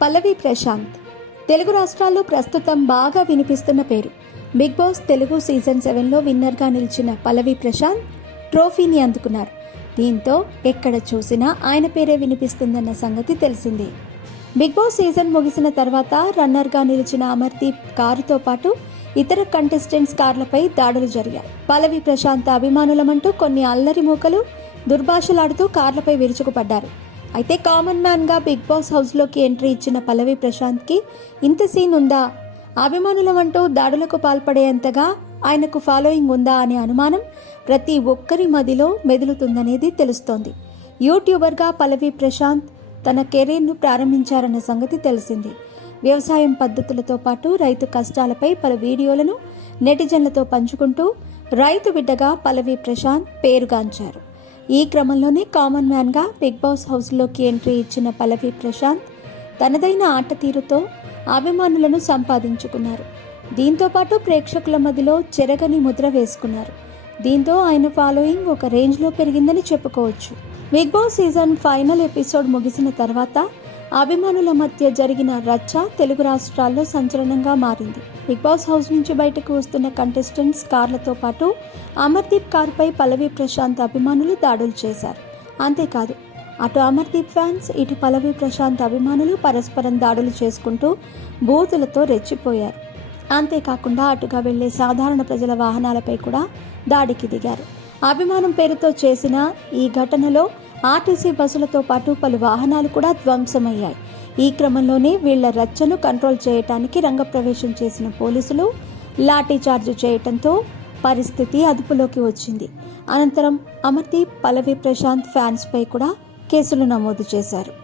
పల్లవి ప్రశాంత్ తెలుగు రాష్ట్రాల్లో ప్రస్తుతం బాగా వినిపిస్తున్న పేరు. బిగ్ బాస్ తెలుగు సీజన్ 7లో విన్నర్గా నిలిచిన పల్లవి ప్రశాంత్ ట్రోఫీని అందుకున్నారు. దీంతో ఎక్కడ చూసినా ఆయన పేరే వినిపిస్తుందన్న సంగతి తెలిసిందే. బిగ్ బాస్ సీజన్ ముగిసిన తర్వాత రన్నర్గా నిలిచిన అమర్దీప్ కారుతో పాటు ఇతర కంటెస్టెంట్స్ కార్లపై దాడులు జరిగాయి. పల్లవి ప్రశాంత్ అభిమానులమంటూ కొన్ని అల్లరి మూకలు దుర్భాషలాడుతూ కార్లపై విరుచుకుపడ్డారు. అయితే కామన్ మ్యాన్గా బిగ్ బాస్ హౌస్లోకి ఎంట్రీ ఇచ్చిన పల్లవి ప్రశాంత్కి ఇంత సీన్ ఉందా, అభిమానులమంటూ దాడులకు పాల్పడేంతగా ఆయనకు ఫాలోయింగ్ ఉందా అనే అనుమానం ప్రతి ఒక్కరి మదిలో మెదులుతుందనేది తెలుస్తోంది. యూట్యూబర్గా పల్లవి ప్రశాంత్ తన కెరీర్ను ప్రారంభించారన్న సంగతి తెలిసింది. వ్యవసాయం పద్ధతులతో పాటు రైతు కష్టాలపై పలు వీడియోలను నెటిజన్లతో పంచుకుంటూ రైతు బిడ్డగా పల్లవి ప్రశాంత్ పేరుగాంచారు. ఈ క్రమంలోనే కామన్ మ్యాన్గా బిగ్ బాస్ హౌస్లోకి ఎంట్రీ ఇచ్చిన పల్లవి ప్రశాంత్ తనదైన ఆట తీరుతో అభిమానులను సంపాదించుకున్నారు. దీంతోపాటు ప్రేక్షకుల మధ్యలో చెరగని ముద్ర వేసుకున్నారు. దీంతో ఆయన ఫాలోయింగ్ ఒక రేంజ్లో పెరిగిందని చెప్పుకోవచ్చు. Bigg Boss season final episode ముగిసిన తర్వాత అభిమానుల మధ్య జరిగిన రచ్చ తెలుగు రాష్ట్రాల్లో సంచలనంగా మారింది. బిగ్ బాస్ హౌస్ నుంచి బయటకు వస్తున్న కంటెస్టెంట్స్ కార్లతో పాటు అమర్దీప్ కారుపై పల్లవి ప్రశాంత్ అభిమానులు దాడులు చేశారు. అంతేకాదు, అటు అమర్దీప్ ఫ్యాన్స్, ఇటు పల్లవి ప్రశాంత్ అభిమానులు పరస్పరం దాడులు చేసుకుంటూ బూతులతో రెచ్చిపోయారు. అంతేకాకుండా అటుగా వెళ్లే సాధారణ ప్రజల వాహనాలపై కూడా దాడికి దిగారు. అభిమానం పేరుతో చేసిన ఈ ఘటనలో ఆర్టీసీ బస్సులతో పాటు పలు వాహనాలు కూడా ధ్వంసమయ్యాయి. ఈ క్రమంలోనే వీళ్ల రచ్చను కంట్రోల్ చేయడానికి రంగప్రవేశం చేసిన పోలీసులు లాఠీచార్జ్ చేయడంతో పరిస్థితి అదుపులోకి వచ్చింది. అనంతరం అమర్దీప్, పల్లవి ప్రశాంత్ ఫ్యాన్స్పై కూడా కేసులు నమోదు చేశారు.